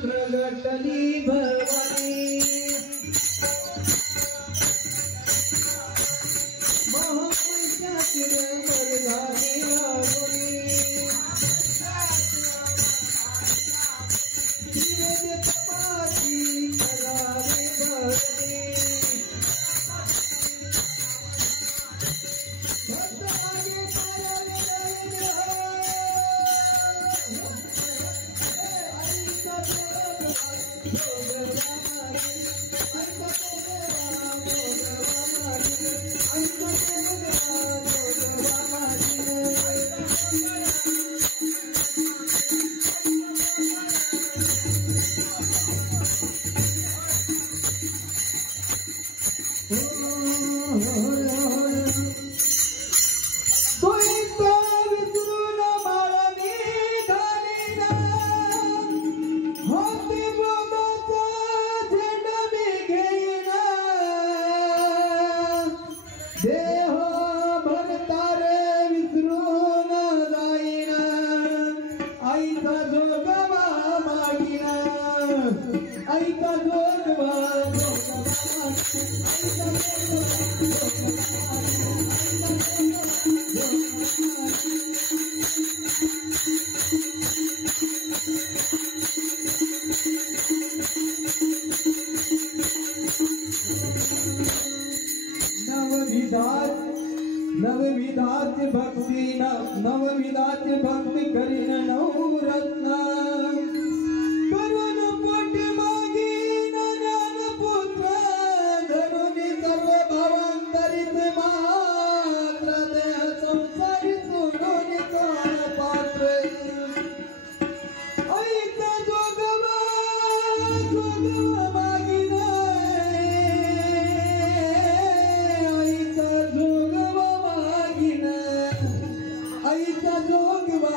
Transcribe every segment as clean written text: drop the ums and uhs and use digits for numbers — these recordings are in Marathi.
प्रगटली भवानी महामहिषासुर मर्दानी रावणी तिने तपाची करावे भरणी नवविधात भक्ति करीन नवरत्न करुण पोटी मागीन ज्ञानपुत्र धरुनी सर्व भावांतरित मात्र देह संसारी सोडून पात्र ऐका जोगवा मागीन ऐका जोगवा मागीन ऐका जोगवा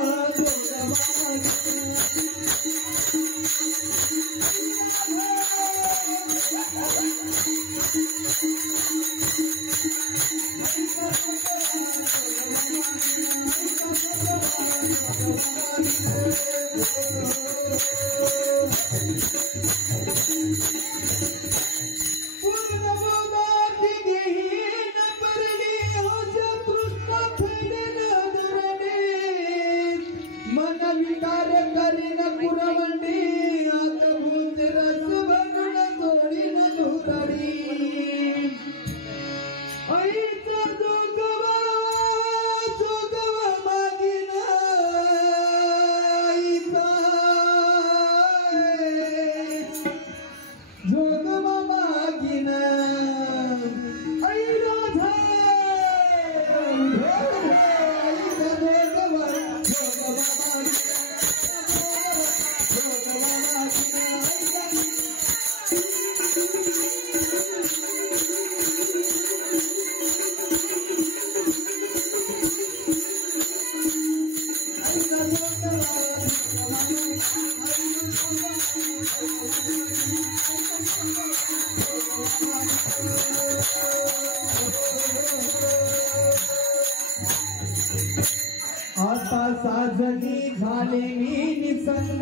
आता साजनी झाले मी निसंग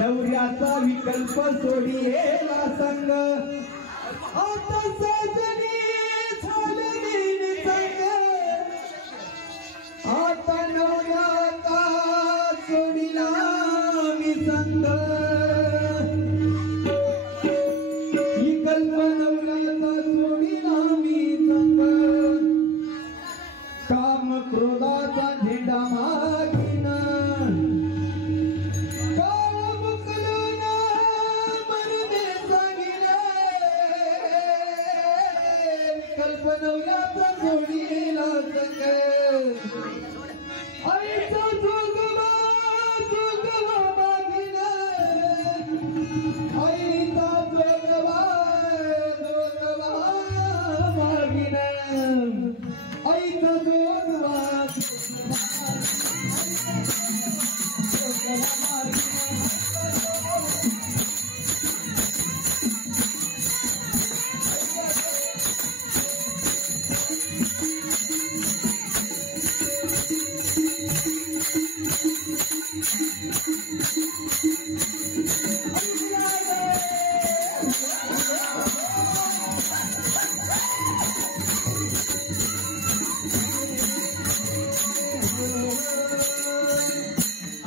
नवऱ्याचा विकल्प सोडियेला संग आता साजनी झाले मी निसंग आता नवऱ्याचा सोडिला मी संग विकल्प नवऱ्याचा सोडिला मी संग काम क्रोधाचा झेंडा मागीन काळ मुकलून मरणे सांगिन विकल्प नवऱ्याचा सोडीला संग आईचा जोगवा मागीन आईचा जोगवा मागीन आईचा जोगवा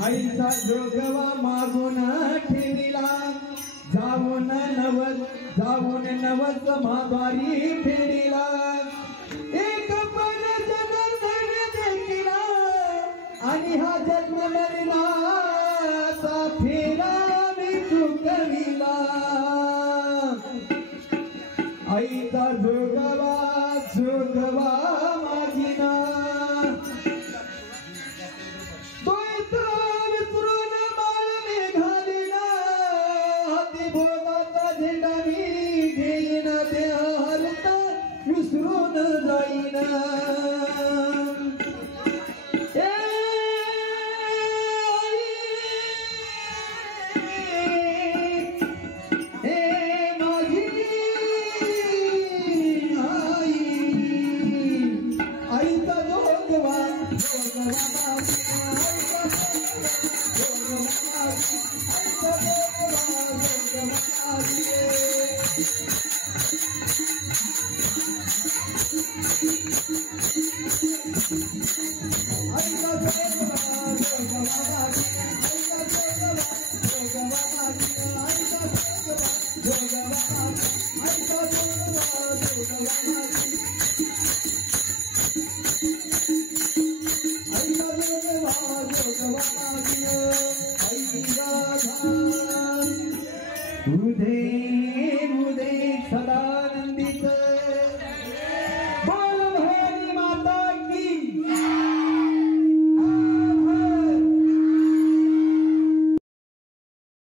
आईचा जोगवा मागून ठेविला जाऊन नवस माघारी फेरिला एक पण जगन देखिला आणि हा जन्म मरणाचा फेरा मी चुकविला आईचा जोगवा मागिना विसरून जाईना माझी आईचा जोगवा उदे